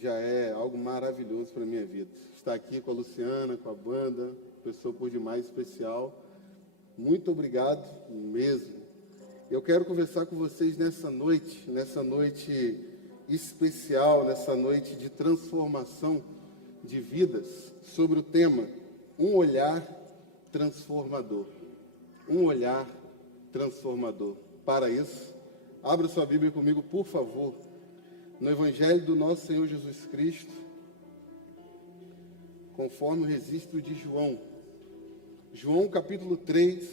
já é algo maravilhoso para a minha vida. Estar aqui com a Luciana, com a banda, pessoa por demais especial. Muito obrigado mesmo. Eu quero conversar com vocês nessa noite especial, nessa noite de transformação de vidas, sobre o tema Um Olhar Transformador. Um olhar transformador. Para isso, abra sua Bíblia comigo, por favor, no Evangelho do nosso Senhor Jesus Cristo, conforme o registro de João. João capítulo 3,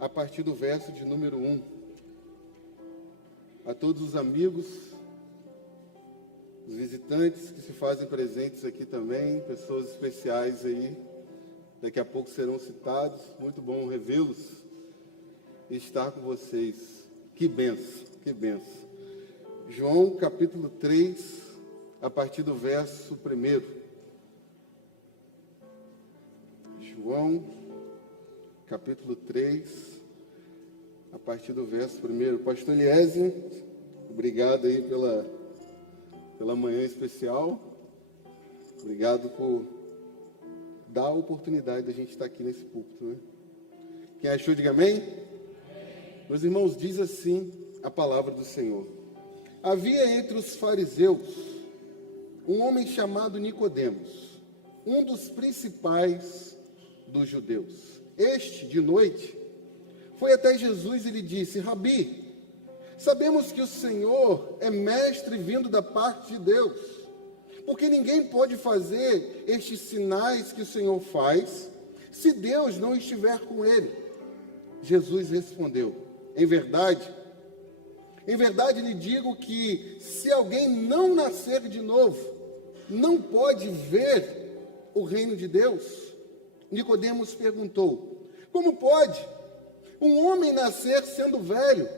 a partir do verso de número 1. A todos os amigos, os visitantes que se fazem presentes aqui também, pessoas especiais aí, daqui a pouco serão citados. Muito bom revê-los e estar com vocês. Que benção, que benção. João capítulo 3, a partir do verso 1. João capítulo 3, a partir do verso 1. Pastor Eliezer, obrigado aí pela manhã especial. Obrigado por dar a oportunidade de a gente estar aqui nesse púlpito, né? Quem achou, diga amém. Meus irmãos, diz assim a palavra do Senhor. Havia entre os fariseus um homem chamado Nicodemos, um dos principais dos judeus. Este, de noite, foi até Jesus e lhe disse: Rabi, sabemos que o Senhor é mestre vindo da parte de Deus, porque ninguém pode fazer estes sinais que o Senhor faz, se Deus não estiver com ele. Jesus respondeu: em verdade lhe digo que se alguém não nascer de novo, não pode ver o reino de Deus. Nicodemos perguntou: como pode um homem nascer sendo velho?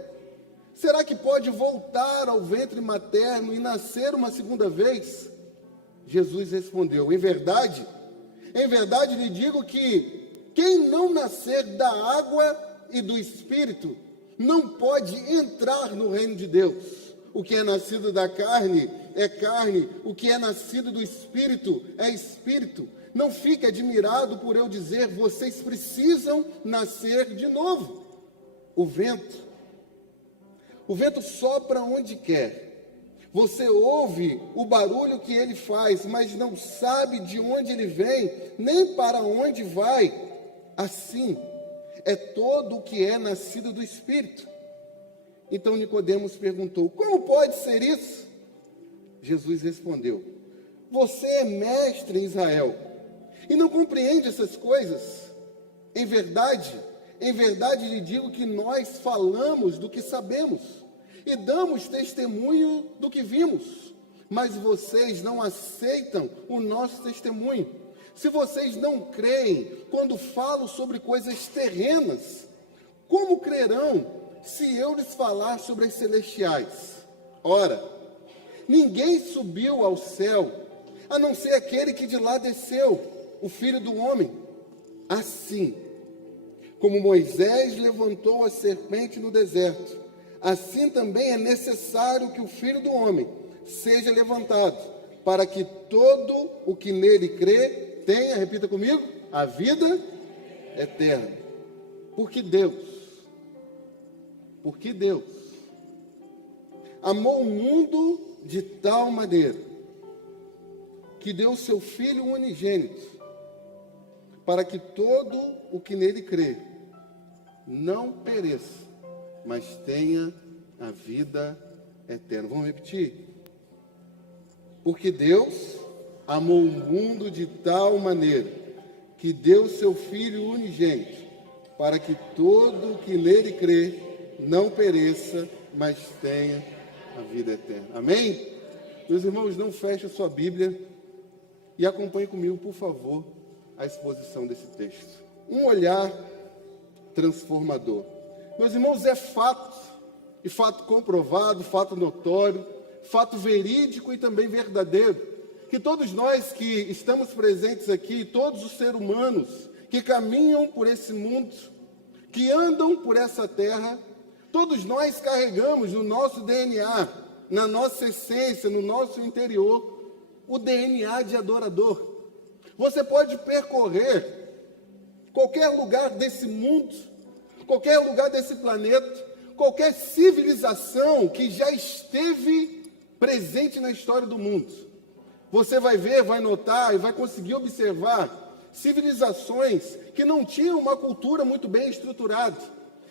Será que pode voltar ao ventre materno e nascer uma segunda vez? Jesus respondeu: em verdade lhe digo que quem não nascer da água e do Espírito não pode entrar no reino de Deus. O que é nascido da carne é carne, o que é nascido do Espírito é Espírito. Não fique admirado por eu dizer: vocês precisam nascer de novo. O vento sopra onde quer. Você ouve o barulho que ele faz, mas não sabe de onde ele vem, nem para onde vai. Assim é todo o que é nascido do Espírito. Então Nicodemos perguntou: como pode ser isso? Jesus respondeu: você é mestre em Israel e não compreende essas coisas? Em verdade lhe digo que nós falamos do que sabemos e damos testemunho do que vimos, mas vocês não aceitam o nosso testemunho. Se vocês não creem quando falo sobre coisas terrenas, como crerão se eu lhes falar sobre as celestiais? Ora, ninguém subiu ao céu, a não ser aquele que de lá desceu, o Filho do Homem. Assim como Moisés levantou a serpente no deserto, assim também é necessário que o Filho do Homem seja levantado, para que todo o que nele crê tenha, repita comigo, a vida eterna. Porque Deus amou o mundo de tal maneira que deu o seu Filho unigênito, para que todo o que nele crê não pereça, mas tenha a vida eterna. Vamos repetir? Porque Deus amou o mundo de tal maneira que deu seu Filho unigênito, para que todo o que nele crê não pereça, mas tenha a vida eterna. Amém? Meus irmãos, não feche a sua Bíblia e acompanhe comigo, por favor, a exposição desse texto. Um olhar transformador. Meus irmãos, é fato, e fato comprovado, fato notório, fato verídico e também verdadeiro, que todos nós que estamos presentes aqui, todos os seres humanos que caminham por esse mundo, que andam por essa terra, todos nós carregamos no nosso DNA na nossa essência, no nosso interior, o DNA de adorador. Você pode percorrer qualquer lugar desse mundo, qualquer lugar desse planeta, qualquer civilização que já esteve presente na história do mundo. Você vai ver, vai notar e vai conseguir observar civilizações que não tinham uma cultura muito bem estruturada,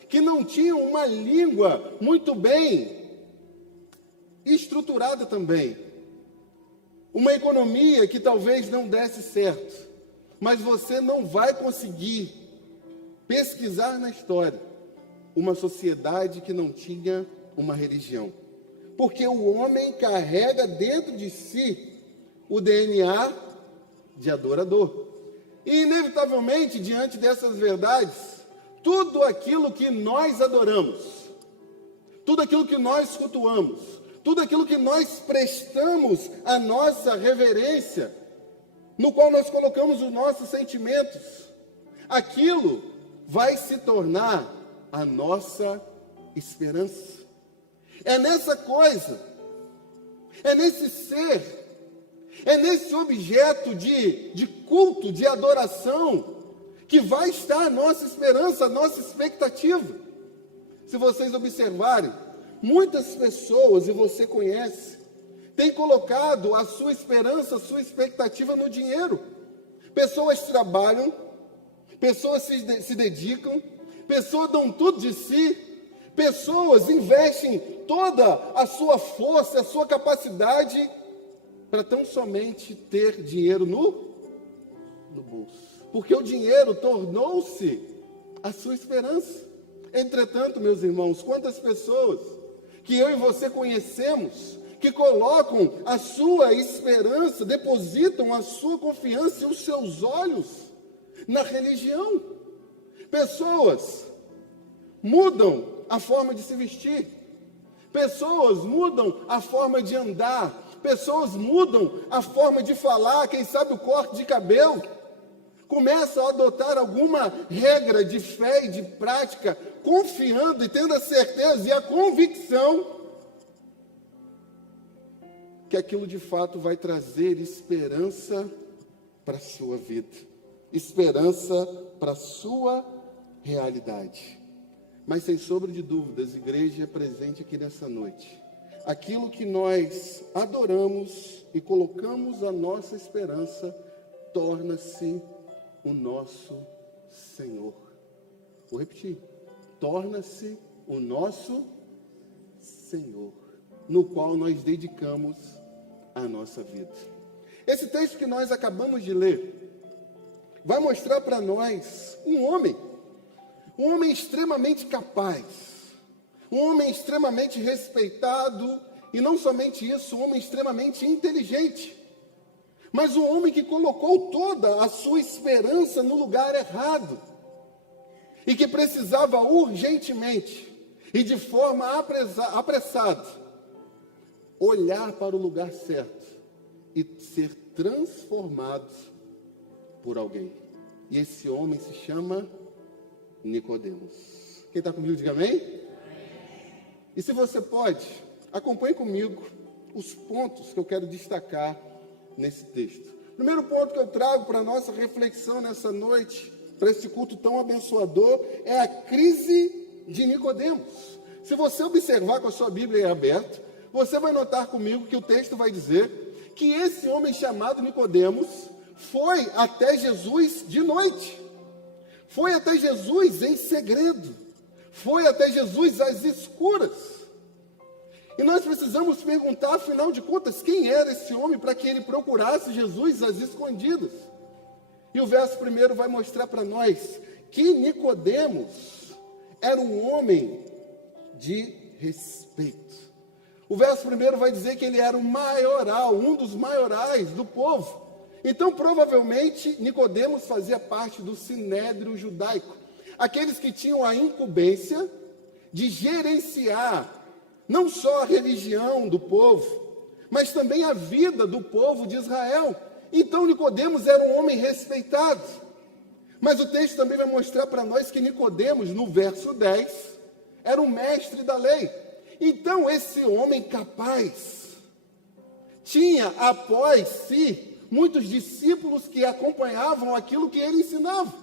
que não tinham uma língua muito bem estruturada também. Uma economia que talvez não desse certo, mas você não vai conseguir pesquisar na história uma sociedade que não tinha uma religião. Porque o homem carrega dentro de si o DNA de adorador. E, inevitavelmente, diante dessas verdades, tudo aquilo que nós adoramos, tudo aquilo que nós cultuamos, tudo aquilo que nós prestamos a nossa reverência, no qual nós colocamos os nossos sentimentos, aquilo vai se tornar a nossa esperança. É nessa coisa, é nesse ser, é nesse objeto de culto, de adoração, que vai estar a nossa esperança, a nossa expectativa. Se vocês observarem, muitas pessoas, e você conhece, têm colocado a sua esperança, a sua expectativa no dinheiro. Pessoas trabalham, pessoas se dedicam, pessoas dão tudo de si, pessoas investem toda a sua força, a sua capacidade, para tão somente ter dinheiro no bolso. Porque o dinheiro tornou-se a sua esperança. Entretanto, meus irmãos, quantas pessoas que eu e você conhecemos, que colocam a sua esperança, depositam a sua confiança e os seus olhos na religião. Pessoas mudam a forma de se vestir, pessoas mudam a forma de andar, pessoas mudam a forma de falar, quem sabe o corte de cabelo, começam a adotar alguma regra de fé e de prática, confiando e tendo a certeza e a convicção que aquilo de fato vai trazer esperança para a sua vida, esperança para a sua realidade. Mas sem sombra de dúvidas, igreja é presente aqui nessa noite. Aquilo que nós adoramos e colocamos a nossa esperança torna-se o nosso Senhor. Vou repetir. Torna-se o nosso Senhor, no qual nós dedicamos a nossa vida. Esse texto que nós acabamos de ler vai mostrar para nós um homem extremamente capaz, um homem extremamente respeitado, e não somente isso, um homem extremamente inteligente, mas um homem que colocou toda a sua esperança no lugar errado, e que precisava urgentemente, e de forma apressada, olhar para o lugar certo, e ser transformado por alguém. E esse homem se chama Nicodemos. Quem está comigo, diga amém? E se você pode, acompanhe comigo os pontos que eu quero destacar nesse texto. Primeiro ponto que eu trago para a nossa reflexão nessa noite, para esse culto tão abençoador, é a crise de Nicodemos. Se você observar com a sua Bíblia aberta, você vai notar comigo que o texto vai dizer que esse homem chamado Nicodemos foi até Jesus de noite. Foi até Jesus em segredo. Foi até Jesus às escuras. E nós precisamos perguntar, afinal de contas, quem era esse homem para que ele procurasse Jesus às escondidas? E o verso primeiro vai mostrar para nós que Nicodemos era um homem de respeito. O verso primeiro vai dizer que ele era o maioral, um dos maiorais do povo. Então, provavelmente, Nicodemos fazia parte do sinédrio judaico, aqueles que tinham a incumbência de gerenciar não só a religião do povo, mas também a vida do povo de Israel. Então, Nicodemos era um homem respeitado. Mas o texto também vai mostrar para nós que Nicodemos, no verso 10, era um mestre da lei. Então, esse homem capaz tinha após si muitos discípulos que acompanhavam aquilo que ele ensinava.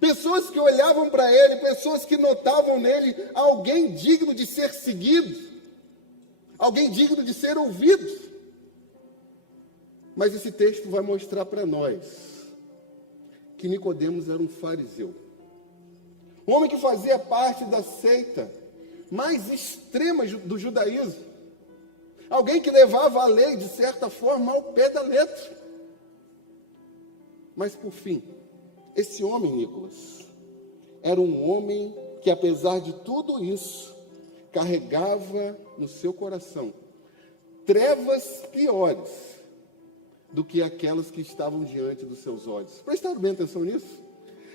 Pessoas que olhavam para ele, pessoas que notavam nele alguém digno de ser seguido, alguém digno de ser ouvido. Mas esse texto vai mostrar para nós que Nicodemos era um fariseu. Um homem que fazia parte da seita mais extrema do judaísmo. Alguém que levava a lei, de certa forma, ao pé da letra. Mas, por fim, esse homem, Nicolas, era um homem que, apesar de tudo isso, carregava no seu coração trevas piores do que aquelas que estavam diante dos seus olhos. Prestaram bem atenção nisso?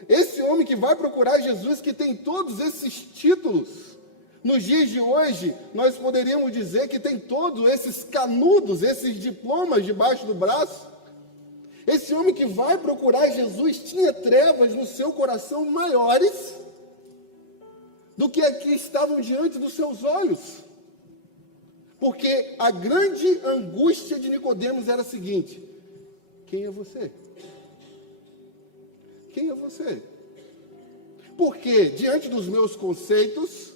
Esse homem que vai procurar Jesus, que tem todos esses títulos, nos dias de hoje, nós poderíamos dizer que tem todos esses canudos, esses diplomas debaixo do braço. Esse homem que vai procurar Jesus tinha trevas no seu coração maiores do que as que estavam diante dos seus olhos. Porque a grande angústia de Nicodemos era a seguinte: quem é você? Quem é você? Porque diante dos meus conceitos,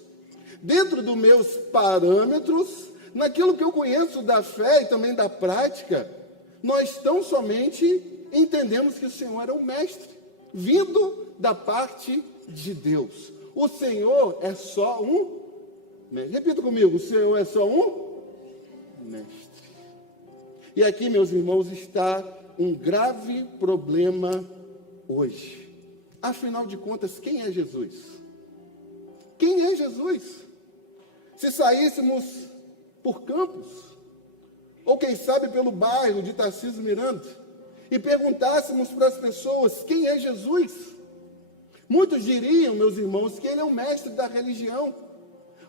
dentro dos meus parâmetros, naquilo que eu conheço da fé e também da prática, nós tão somente entendemos que o Senhor é um mestre, vindo da parte de Deus. O Senhor é só um mestre. Repita comigo: o Senhor é só um mestre. E aqui, meus irmãos, está um grave problema hoje. Afinal de contas, quem é Jesus? Quem é Jesus? Se saíssemos por Campos, ou quem sabe pelo bairro de Tarcísio Miranda, e perguntássemos para as pessoas quem é Jesus, muitos diriam, meus irmãos, que ele é o mestre da religião.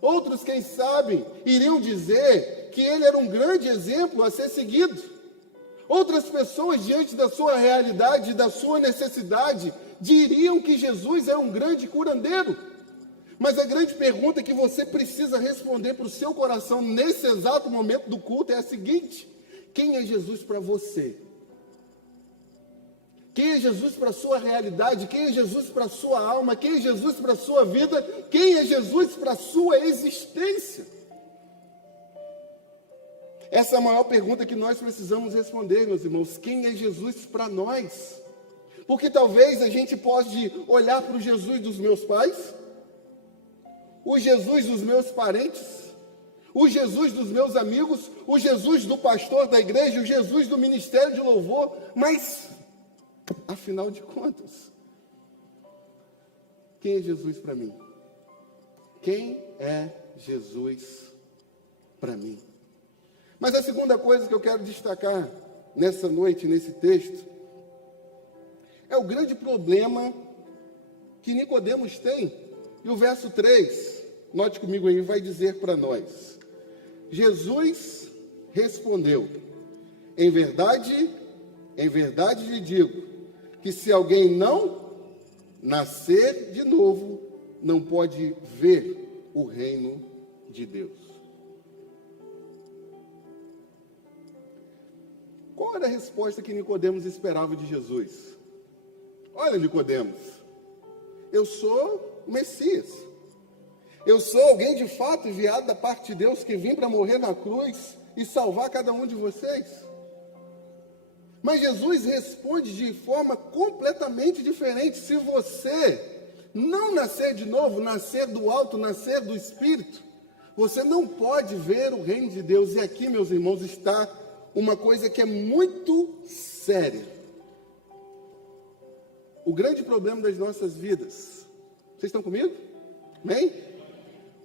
Outros, quem sabe, iriam dizer que ele era um grande exemplo a ser seguido. Outras pessoas, diante da sua realidade, da sua necessidade, diriam que Jesus é um grande curandeiro. Mas a grande pergunta que você precisa responder para o seu coração nesse exato momento do culto é a seguinte: quem é Jesus para você? Quem é Jesus para a sua realidade? Quem é Jesus para a sua alma? Quem é Jesus para a sua vida? Quem é Jesus para a sua existência? Essa é a maior pergunta que nós precisamos responder, meus irmãos. Quem é Jesus para nós? Porque talvez a gente pode olhar para o Jesus dos meus pais, o Jesus dos meus parentes, o Jesus dos meus amigos, o Jesus do pastor da igreja, o Jesus do ministério de louvor, mas, afinal de contas, quem é Jesus para mim? Quem é Jesus para mim? Mas a segunda coisa que eu quero destacar nessa noite, nesse texto, é o grande problema que Nicodemos tem. E o verso 3, note comigo aí, vai dizer para nós: Jesus respondeu: em verdade lhe digo, que se alguém não nascer de novo, não pode ver o reino de Deus. Qual era a resposta que Nicodemos esperava de Jesus? Olha, Nicodemos, eu sou o Messias. Eu sou alguém de fato enviado da parte de Deus que vim para morrer na cruz e salvar cada um de vocês. Mas Jesus responde de forma completamente diferente. Se você não nascer de novo, nascer do alto, nascer do Espírito, você não pode ver o reino de Deus. E aqui, meus irmãos, está uma coisa que é muito séria. O grande problema das nossas vidas, vocês estão comigo? Amém?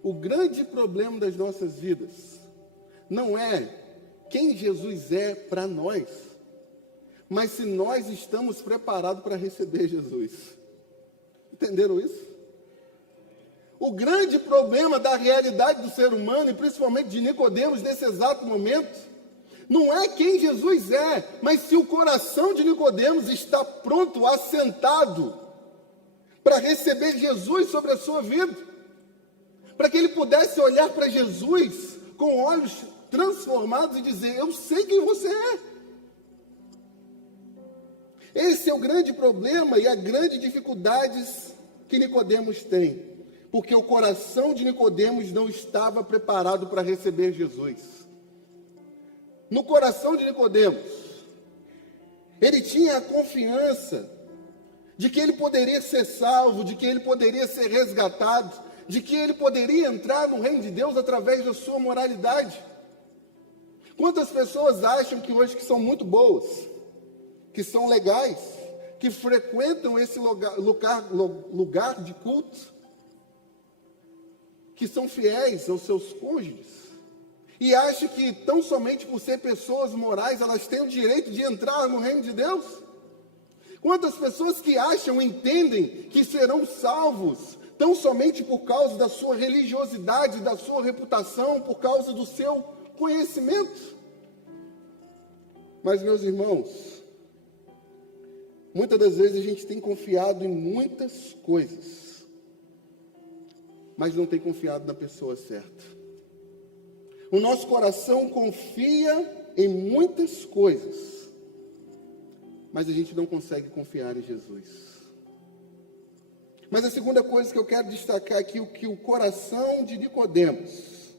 O grande problema das nossas vidas não é quem Jesus é para nós, mas se nós estamos preparados para receber Jesus. Entenderam isso? O grande problema da realidade do ser humano, e principalmente de Nicodemos nesse exato momento, não é quem Jesus é, mas se o coração de Nicodemos está pronto, assentado, para receber Jesus sobre a sua vida. para que ele pudesse olhar para Jesus com olhos transformados e dizer: eu sei quem você é. Esse é o grande problema e a grande dificuldade que Nicodemos tem, porque o coração de Nicodemos não estava preparado para receber Jesus. No coração de Nicodemos, ele tinha a confiança de que ele poderia ser salvo, de que ele poderia ser resgatado, de que ele poderia entrar no reino de Deus através da sua moralidade. Quantas pessoas acham que hoje que são muito boas, que são legais, que frequentam esse lugar de culto, que são fiéis aos seus cônjuges, e acham que tão somente por ser pessoas morais, elas têm o direito de entrar no reino de Deus? Quantas pessoas que acham, entendem que serão salvos, tão somente por causa da sua religiosidade, da sua reputação, por causa do seu conhecimento? Mas, meus irmãos, muitas das vezes a gente tem confiado em muitas coisas, mas não tem confiado na pessoa certa. O nosso coração confia em muitas coisas, mas a gente não consegue confiar em Jesus. Mas a segunda coisa que eu quero destacar aqui, que o coração de Nicodemos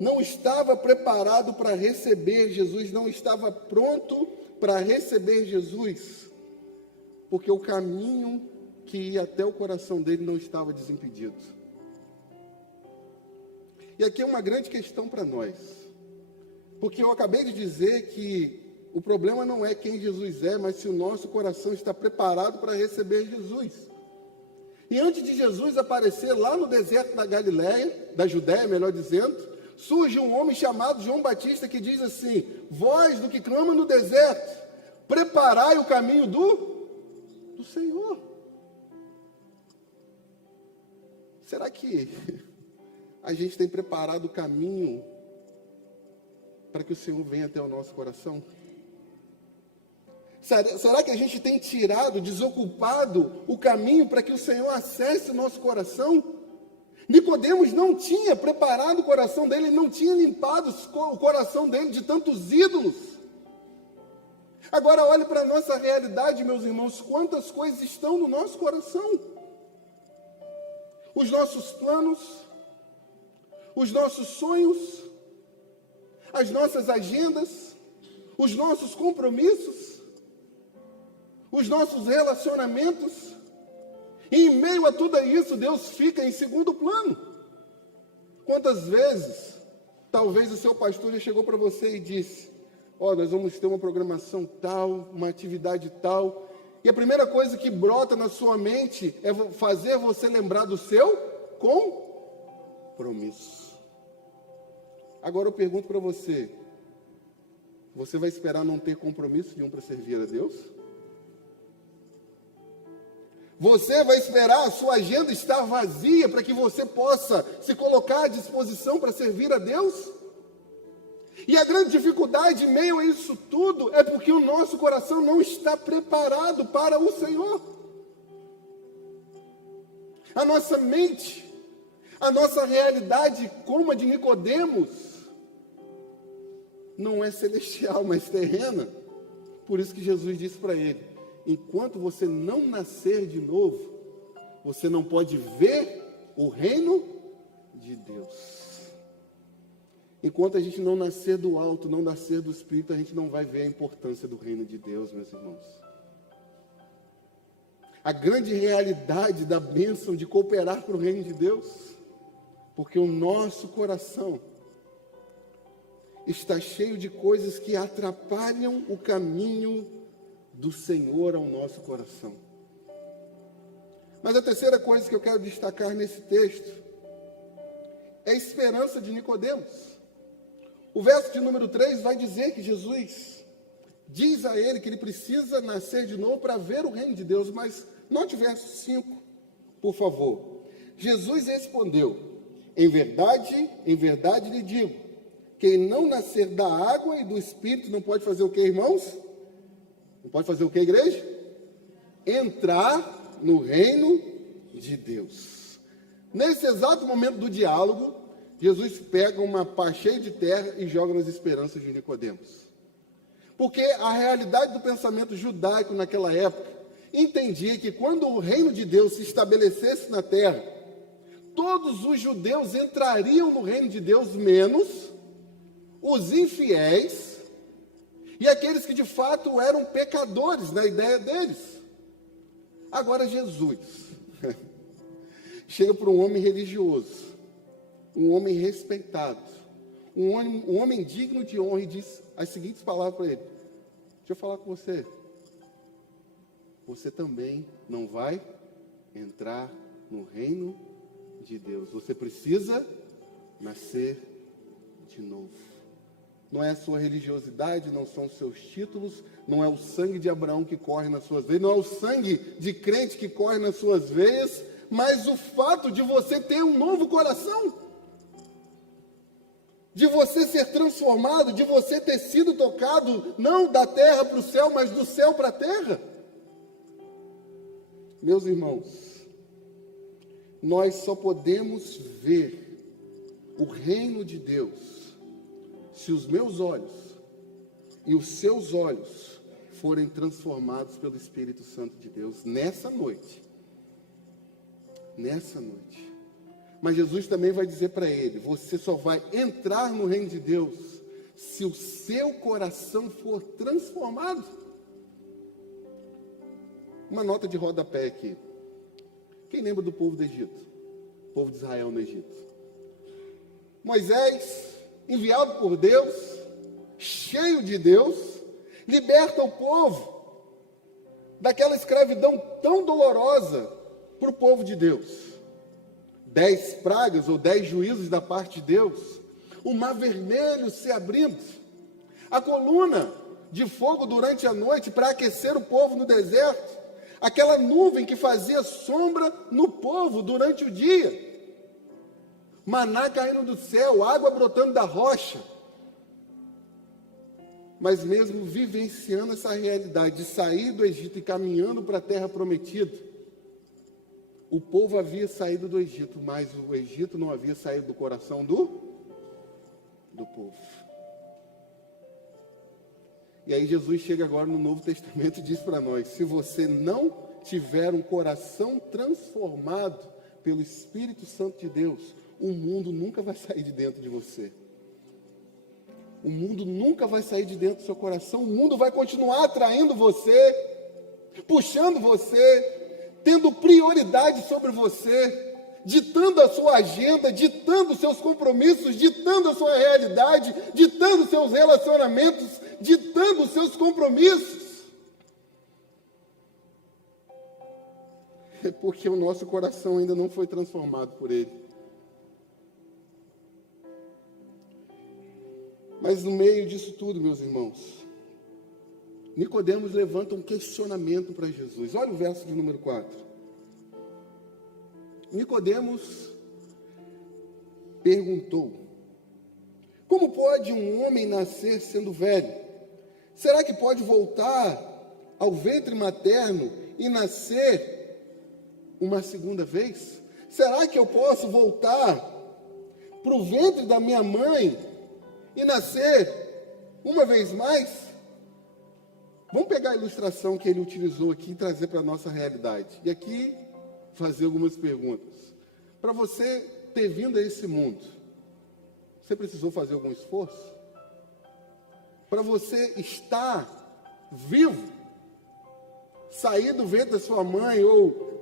não estava preparado para receber Jesus, não estava pronto para receber Jesus, porque o caminho que ia até o coração dele não estava desimpedido. E aqui é uma grande questão para nós, porque eu acabei de dizer que o problema não é quem Jesus é, mas se o nosso coração está preparado para receber Jesus. E antes de Jesus aparecer lá no deserto da Galileia, da Judéia, melhor dizendo, surge um homem chamado João Batista que diz assim: voz do que clama no deserto, preparai o caminho do Senhor. Será que a gente tem preparado o caminho para que o Senhor venha até o nosso coração? Será que a gente tem tirado, desocupado o caminho para que o Senhor acesse o nosso coração? Nicodemos não tinha preparado o coração dele, não tinha limpado o coração dele de tantos ídolos. Agora olhe para a nossa realidade, meus irmãos, quantas coisas estão no nosso coração. Os nossos planos, os nossos sonhos, as nossas agendas, os nossos compromissos, os nossos relacionamentos. E em meio a tudo isso, Deus fica em segundo plano. Quantas vezes, talvez o seu pastor já chegou para você e disse: ó, nós vamos ter uma programação tal, uma atividade tal, e a primeira coisa que brota na sua mente é fazer você lembrar do seu compromisso. Agora eu pergunto para você: você vai esperar não ter compromisso nenhum para servir a Deus? Você vai esperar a sua agenda estar vazia para que você possa se colocar à disposição para servir a Deus? E a grande dificuldade em meio a isso tudo é porque o nosso coração não está preparado para o Senhor. A nossa mente, a nossa realidade, como a de Nicodemos, não é celestial, mas terrena. Por isso que Jesus disse para ele: enquanto você não nascer de novo, você não pode ver o reino de Deus. Enquanto a gente não nascer do alto, não nascer do Espírito, a gente não vai ver a importância do reino de Deus, meus irmãos. A grande realidade da bênção de cooperar para o reino de Deus, porque o nosso coração está cheio de coisas que atrapalham o caminho do Senhor ao nosso coração. Mas a terceira coisa que eu quero destacar nesse texto é a esperança de Nicodemos. O verso de número 3 vai dizer que Jesus diz a ele que ele precisa nascer de novo para ver o reino de Deus, mas note o verso 5, por favor. Jesus respondeu: em verdade lhe digo, quem não nascer da água e do Espírito não pode fazer o que, irmãos? Não pode fazer o que, igreja? Entrar no reino de Deus. Nesse exato momento do diálogo, Jesus pega uma pá cheia de terra e joga nas esperanças de Nicodemos. Porque a realidade do pensamento judaico naquela época entendia que quando o reino de Deus se estabelecesse na terra, todos os judeus entrariam no reino de Deus, menos os infiéis e aqueles que de fato eram pecadores na ideia deles. Agora Jesus chega para um homem religioso, um homem respeitado, um homem digno de honra, e diz as seguintes palavras para ele: deixa eu falar com você. Você também não vai entrar no reino de Deus. Você precisa nascer de novo. Não é a sua religiosidade, não são os seus títulos, não é o sangue de Abraão que corre nas suas veias, não é o sangue de crente que corre nas suas veias, mas o fato de você ter um novo coração, de você ser transformado, de você ter sido tocado, não da terra para o céu, mas do céu para a terra. Meus irmãos, nós só podemos ver o reino de Deus se os meus olhos e os seus olhos forem transformados pelo Espírito Santo de Deus nessa noite. Nessa noite. Mas Jesus também vai dizer para ele: você só vai entrar no reino de Deus se o seu coração for transformado. Uma nota de rodapé aqui. Quem lembra do povo do Egito? O povo de Israel no Egito. Moisés, enviado por Deus, cheio de Deus, liberta o povo daquela escravidão tão dolorosa para o povo de Deus. 10 pragas ou 10 juízos da parte de Deus, o mar vermelho se abrindo, a coluna de fogo durante a noite para aquecer o povo no deserto, aquela nuvem que fazia sombra no povo durante o dia, maná caindo do céu, água brotando da rocha. Mas mesmo vivenciando essa realidade de sair do Egito e caminhando para a terra prometida, o povo havia saído do Egito, mas o Egito não havia saído do coração do povo. E aí Jesus chega agora no Novo Testamento e diz para nós: se você não tiver um coração transformado pelo Espírito Santo de Deus, o mundo nunca vai sair de dentro de você. O mundo nunca vai sair de dentro do seu coração. O mundo vai continuar atraindo você, puxando você, tendo prioridade sobre você, ditando a sua agenda, ditando os seus compromissos, ditando a sua realidade, ditando os seus relacionamentos, ditando os seus compromissos. É porque o nosso coração ainda não foi transformado por Ele. Mas no meio disso tudo, meus irmãos, Nicodemos levanta um questionamento para Jesus. Olha o verso de número 4. Nicodemos perguntou: como pode um homem nascer sendo velho? Será que pode voltar ao ventre materno e nascer uma segunda vez? Será que eu posso voltar para o ventre da minha mãe e nascer uma vez mais? Vamos pegar a ilustração que ele utilizou aqui e trazer para a nossa realidade. E aqui fazer algumas perguntas. Para você ter vindo a esse mundo, você precisou fazer algum esforço? Para você estar vivo, sair do ventre da sua mãe ou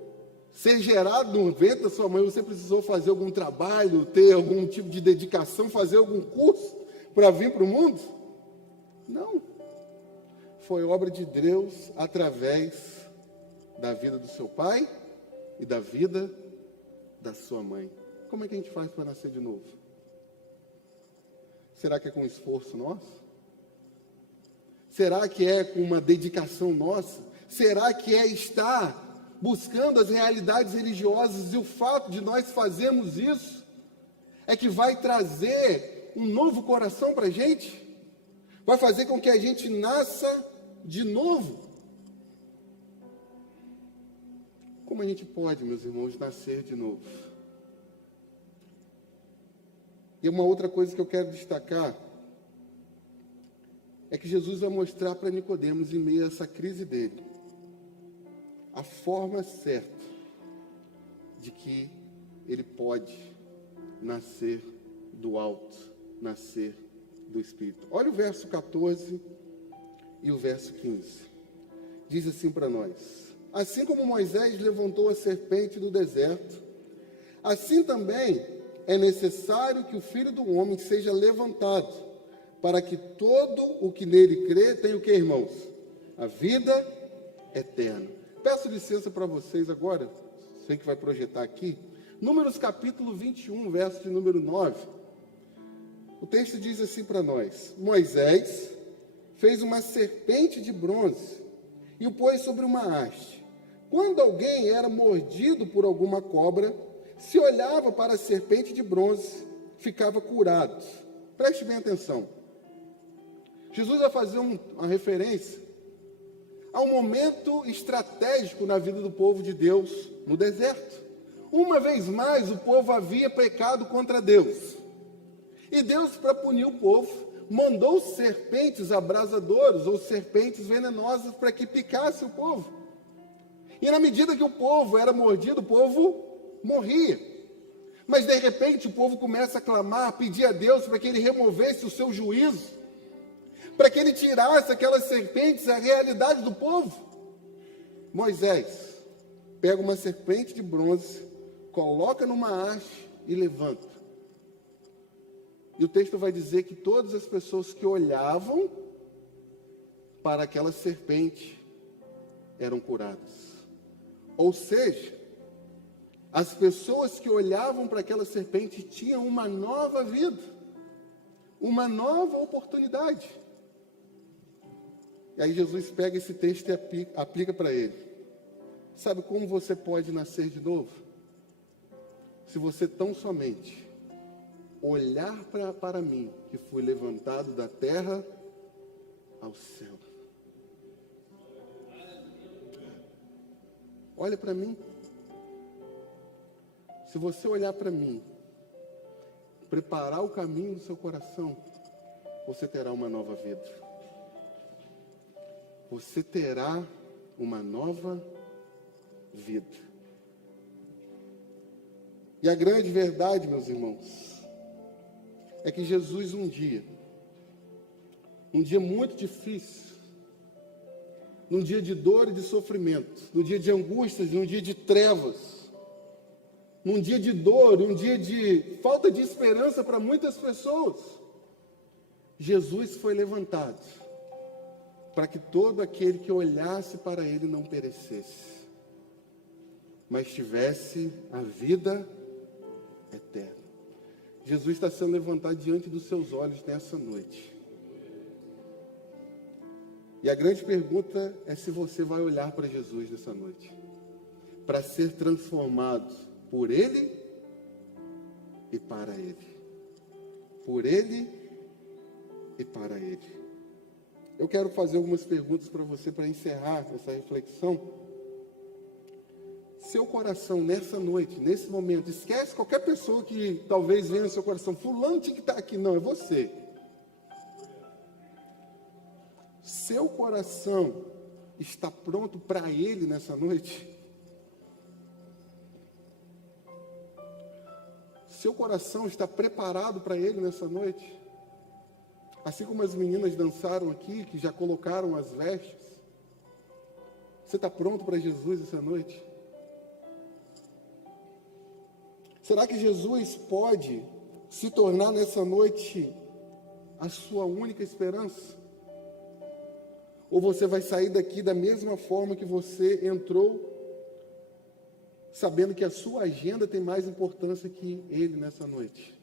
ser gerado no ventre da sua mãe, você precisou fazer algum trabalho, ter algum tipo de dedicação, fazer algum curso para vir para o mundo? Não. Foi obra de Deus através da vida do seu pai e da vida da sua mãe. Como é que a gente faz para nascer de novo? Será que é com esforço nosso? Será que é com uma dedicação nossa? Será que é estar buscando as realidades religiosas, e o fato de nós fazermos isso é que vai trazer um novo coração para a gente? Vai fazer com que a gente nasça de novo? Como a gente pode, meus irmãos, nascer de novo? E uma outra coisa que eu quero destacar é que Jesus vai mostrar para Nicodemos, em meio a essa crise dele, a forma certa de que ele pode nascer do alto, nascer do Espírito. Olha o verso 14 e o verso 15. Diz assim para nós: assim como Moisés levantou a serpente do deserto, assim também é necessário que o Filho do Homem seja levantado, para que todo o que nele crê tenha o que, irmãos? A vida eterna. Peço licença para vocês agora, sei que vai projetar aqui, Números capítulo 21, verso de número 9. O texto diz assim para nós: Moisés fez uma serpente de bronze e o pôs sobre uma haste. Quando alguém era mordido por alguma cobra, se olhava para a serpente de bronze, ficava curado. Preste bem atenção. Jesus vai fazer uma referência a um momento estratégico na vida do povo de Deus no deserto. Uma vez mais, o povo havia pecado contra Deus. E Deus, para punir o povo, mandou serpentes abrasadoras ou serpentes venenosas para que picasse o povo. E na medida que o povo era mordido, o povo morria. Mas de repente o povo começa a clamar, a pedir a Deus para que ele removesse o seu juízo, para que ele tirasse aquelas serpentes, a realidade do povo. Moisés pega uma serpente de bronze, coloca numa haste e levanta. E o texto vai dizer que todas as pessoas que olhavam para aquela serpente eram curadas. Ou seja, as pessoas que olhavam para aquela serpente tinham uma nova vida, uma nova oportunidade. E aí Jesus pega esse texto e aplica para ele. Sabe como você pode nascer de novo? Se você tão somente olhar para mim, que fui levantado da terra ao céu. Olha para mim. Se você olhar para mim, preparar o caminho do seu coração, você terá uma nova vida. Você terá uma nova vida. E a grande verdade, meus irmãos, é que Jesus um dia muito difícil, num dia de dor e de sofrimento, num dia de angústias, num dia de trevas, num dia de dor, num dia de falta de esperança para muitas pessoas, Jesus foi levantado para que todo aquele que olhasse para ele não perecesse, mas tivesse a vida eterna. Jesus está sendo levantado diante dos seus olhos nessa noite. E a grande pergunta é se você vai olhar para Jesus nessa noite, para ser transformado por Ele e para Ele. Por Ele e para Ele. Eu quero fazer algumas perguntas para você para encerrar essa reflexão. Seu coração nessa noite, nesse momento, esquece qualquer pessoa que talvez venha no seu coração. Fulano tinha que estar aqui. Não, é você. Seu coração está pronto para Ele nessa noite? Seu coração está preparado para Ele nessa noite? Assim como as meninas dançaram aqui, que já colocaram as vestes. Você está pronto para Jesus essa noite? Será que Jesus pode se tornar nessa noite a sua única esperança? Ou você vai sair daqui da mesma forma que você entrou, sabendo que a sua agenda tem mais importância que Ele nessa noite?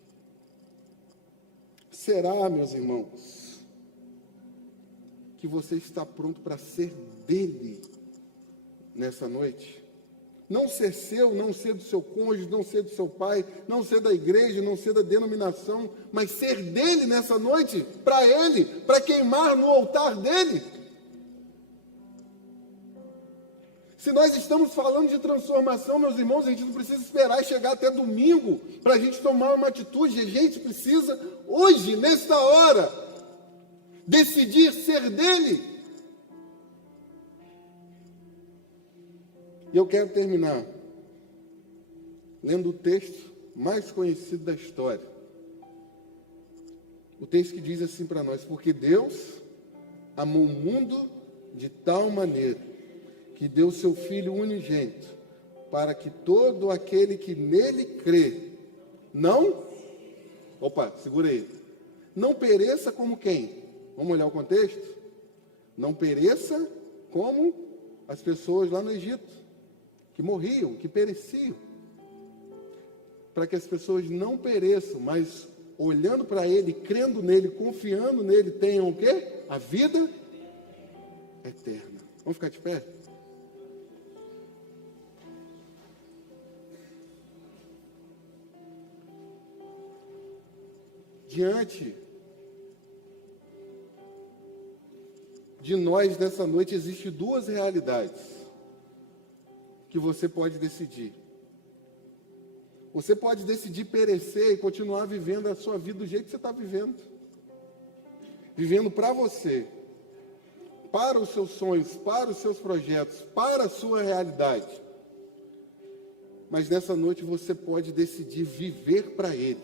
Será, meus irmãos, que você está pronto para ser dele nessa noite? Não ser seu, não ser do seu cônjuge, não ser do seu pai, não ser da igreja, não ser da denominação, mas ser dele nessa noite, para ele, para queimar no altar dele. Se nós estamos falando de transformação, meus irmãos, a gente não precisa esperar chegar até domingo para a gente tomar uma atitude. A gente precisa, hoje, nesta hora, decidir ser dele. E eu quero terminar lendo o texto mais conhecido da história. O texto que diz assim para nós: porque Deus amou o mundo de tal maneira que deu seu Filho unigênito, para que todo aquele que nele crê, segura aí, não pereça como quem? Vamos olhar o contexto? Não pereça como as pessoas lá no Egito, que morriam, que pereciam. Para que as pessoas não pereçam, mas olhando para Ele, crendo nele, confiando nele, tenham o quê? A vida eterna. Vamos ficar de pé? Diante de nós, nessa noite, existem duas realidades que você pode decidir. Você pode decidir perecer e continuar vivendo a sua vida do jeito que você está vivendo. Vivendo para você, para os seus sonhos, para os seus projetos, para a sua realidade. Mas nessa noite você pode decidir viver para Ele,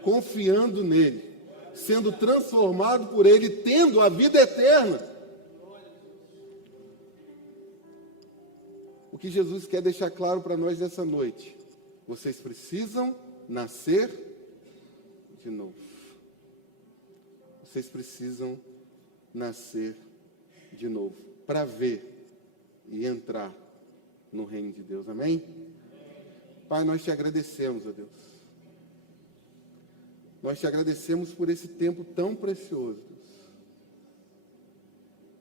confiando nele, sendo transformado por Ele, tendo a vida eterna. O que Jesus quer deixar claro para nós nessa noite: vocês precisam nascer de novo. Vocês precisam nascer de novo para ver e entrar no reino de Deus. Amém? Pai, nós te agradecemos, ó Deus. Nós te agradecemos por esse tempo tão precioso, Deus.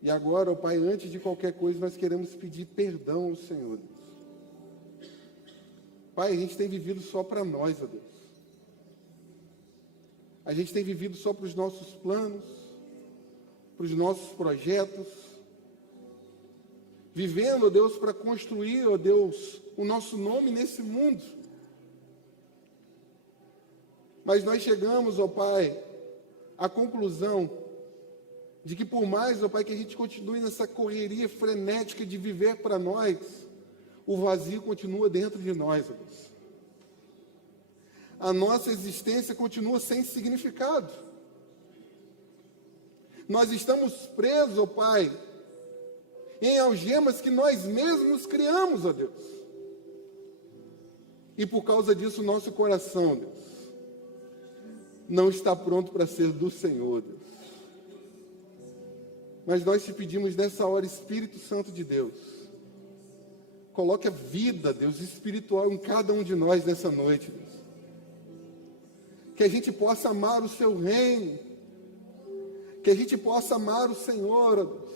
E agora, ó Pai, antes de qualquer coisa, nós queremos pedir perdão ao Senhor, Deus. Pai, a gente tem vivido só para nós, ó Deus. A gente tem vivido só para os nossos planos, para os nossos projetos. Vivendo, ó Deus, para construir, ó Deus, o nosso nome nesse mundo. Mas nós chegamos, ó Pai, à conclusão de que por mais, ó Pai, que a gente continue nessa correria frenética de viver para nós, o vazio continua dentro de nós, ó Deus. A nossa existência continua sem significado. Nós estamos presos, ó Pai, em algemas que nós mesmos criamos, ó Deus. E por causa disso, o nosso coração, Deus, não está pronto para ser do Senhor, Deus. Mas nós te pedimos nessa hora, Espírito Santo de Deus, coloque a vida, Deus, espiritual em cada um de nós nessa noite, Deus. Que a gente possa amar o seu reino, que a gente possa amar o Senhor, ó Deus.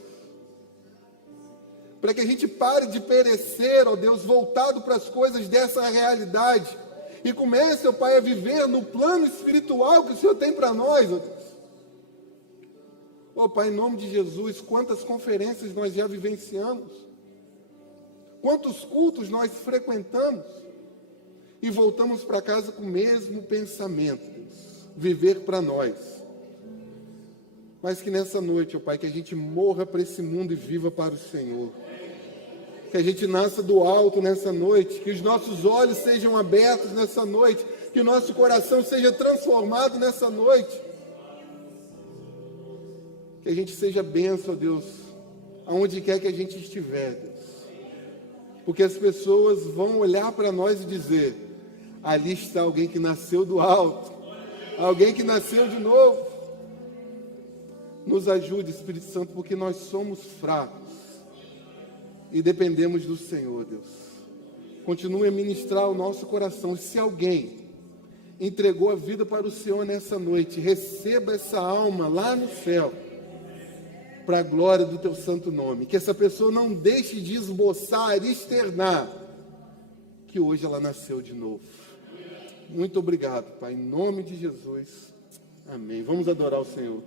Para que a gente pare de perecer, ó Deus, voltado para as coisas dessa realidade, e comece, ó Pai, a viver no plano espiritual que o Senhor tem para nós, ó Deus. Ó Pai, em nome de Jesus, quantas conferências nós já vivenciamos, quantos cultos nós frequentamos, e voltamos para casa com o mesmo pensamento, Deus, viver para nós. Mas que nessa noite, ó Pai, que a gente morra para esse mundo e viva para o Senhor. Que a gente nasça do alto nessa noite, que os nossos olhos sejam abertos nessa noite, que o nosso coração seja transformado nessa noite. Que a gente seja bênção, Deus, aonde quer que a gente estiver, Deus. Porque as pessoas vão olhar para nós e dizer: ali está alguém que nasceu do alto, alguém que nasceu de novo. Nos ajude, Espírito Santo, porque nós somos fracos e dependemos do Senhor, Deus. Continue a ministrar o nosso coração. Se alguém entregou a vida para o Senhor nessa noite, receba essa alma lá no céu, para a glória do teu santo nome. Que essa pessoa não deixe de esboçar, externar, que hoje ela nasceu de novo. Muito obrigado, Pai, em nome de Jesus. Amém. Vamos adorar o Senhor.